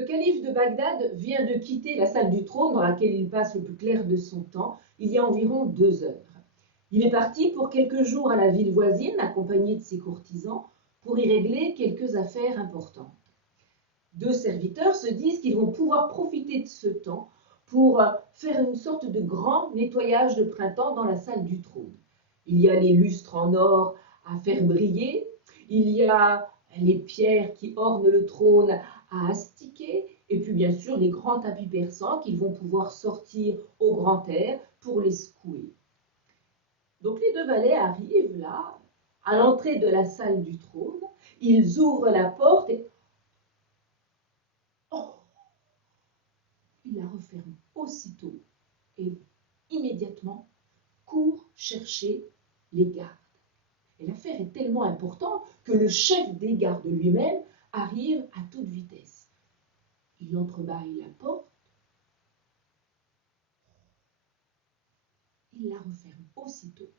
Le calife de Bagdad vient de quitter la salle du trône dans laquelle il passe le plus clair de son temps, il y a environ 2 heures. Il est parti pour quelques jours à la ville voisine, accompagné de ses courtisans, pour y régler quelques affaires importantes. 2 serviteurs se disent qu'ils vont pouvoir profiter de ce temps pour faire une sorte de grand nettoyage de printemps dans la salle du trône. Il y a les lustres en or à faire briller, il y a les pierres qui ornent le trône à astiquer, et puis bien sûr les grands tapis persans qu'ils vont pouvoir sortir au grand air pour les secouer. Donc les 2 valets arrivent là, à l'entrée de la salle du trône, ils ouvrent la porte et il la referme aussitôt et immédiatement court chercher les gardes. Et l'affaire est tellement importante que le chef des gardes lui-même arrive à toute vitesse. Il entrebâille la porte, il la referme aussitôt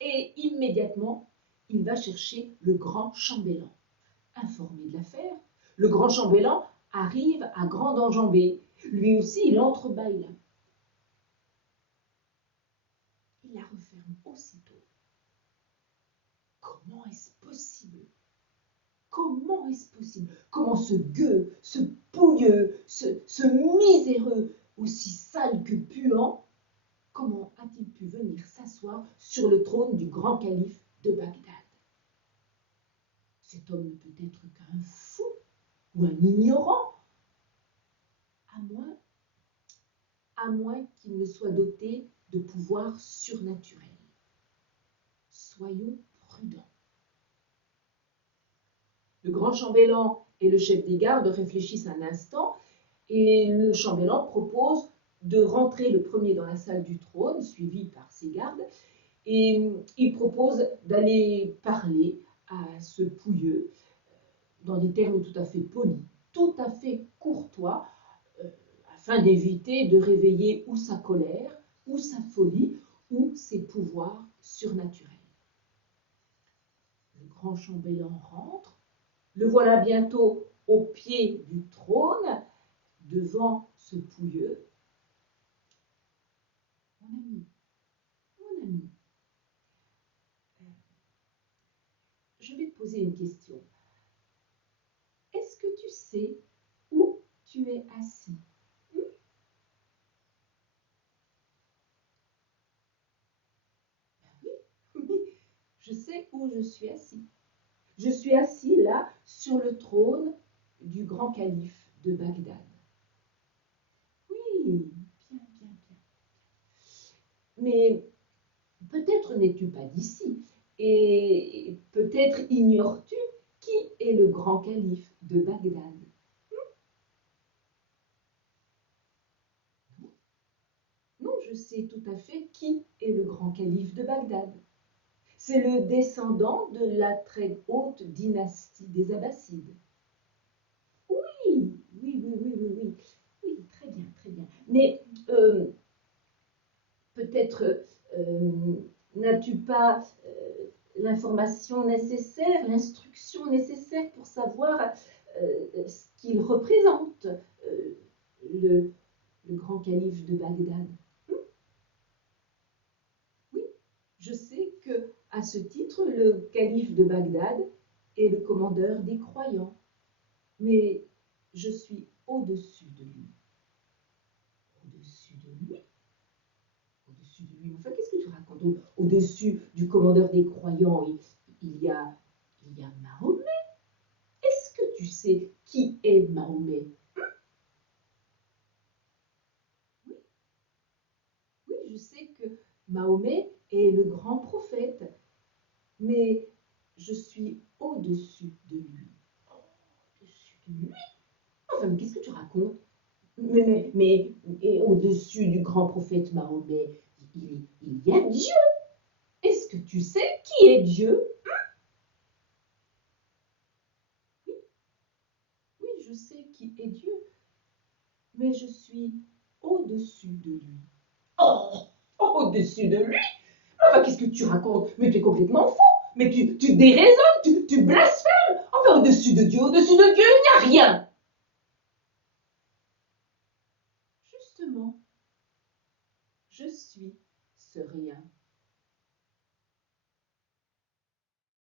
et immédiatement il va chercher le grand chambellan. Informé de l'affaire, le grand chambellan arrive à grande enjambée. Lui aussi, il entrebâille la porte. Il la referme aussitôt. Comment est-ce possible? Comment est-ce possible? Comment ce gueux, ce pouilleux, ce miséreux, aussi sale que puant, comment a-t-il pu venir s'asseoir sur le trône du grand calife de Bagdad? Cet homme ne peut être qu'un fou ou un ignorant, à moins qu'il ne soit doté de pouvoirs surnaturels. Soyons prudents. Le grand chambellan et le chef des gardes réfléchissent un instant et le chambellan propose de rentrer le premier dans la salle du trône, suivi par ses gardes, et il propose d'aller parler à ce pouilleux dans des termes tout à fait polis, tout à fait courtois, afin d'éviter de réveiller ou sa colère, ou sa folie, ou ses pouvoirs surnaturels. Le grand chambellan rentre, le voilà bientôt au pied du trône, devant ce pouilleux. Mon ami, je vais te poser une question. Est-ce que tu sais où tu es assis? Oui, je sais où je suis assis. Je suis assis là, sur le trône du grand calife de Bagdad. Oui, bien. Mais peut-être n'es-tu pas d'ici, et peut-être ignores-tu qui est le grand calife de Bagdad. Non, je sais tout à fait qui est le grand calife de Bagdad. C'est le descendant de la très haute dynastie des Abbassides. Oui, très bien. Mais peut-être n'as-tu pas l'information nécessaire, l'instruction nécessaire pour savoir ce qu'il représente, le grand calife de Bagdad. Oui, je sais que à ce titre, le calife de Bagdad est le commandeur des croyants, mais je suis au-dessus de lui. Au-dessus de lui? Au-dessus de lui? Enfin, qu'est-ce que tu racontes? Au-dessus du commandeur des croyants, il y a Mahomet. Est-ce que tu sais qui est Mahomet? Oui, je sais que Mahomet est le grand prophète, mais je suis au-dessus de lui. Au-dessus de lui? Enfin, mais qu'est-ce que tu racontes? Mais au-dessus du grand prophète Mahomet, il y a Dieu. Est-ce que tu sais qui est Dieu? Oui, je sais qui est Dieu, mais je suis au-dessus de lui. Oh, au-dessus de lui? Enfin, qu'est-ce que tu racontes? Mais tu es complètement fou. Mais tu déraisonnes, tu blasphèmes. Enfin, au-dessus de Dieu, il n'y a rien. justement. Je suis ce rien.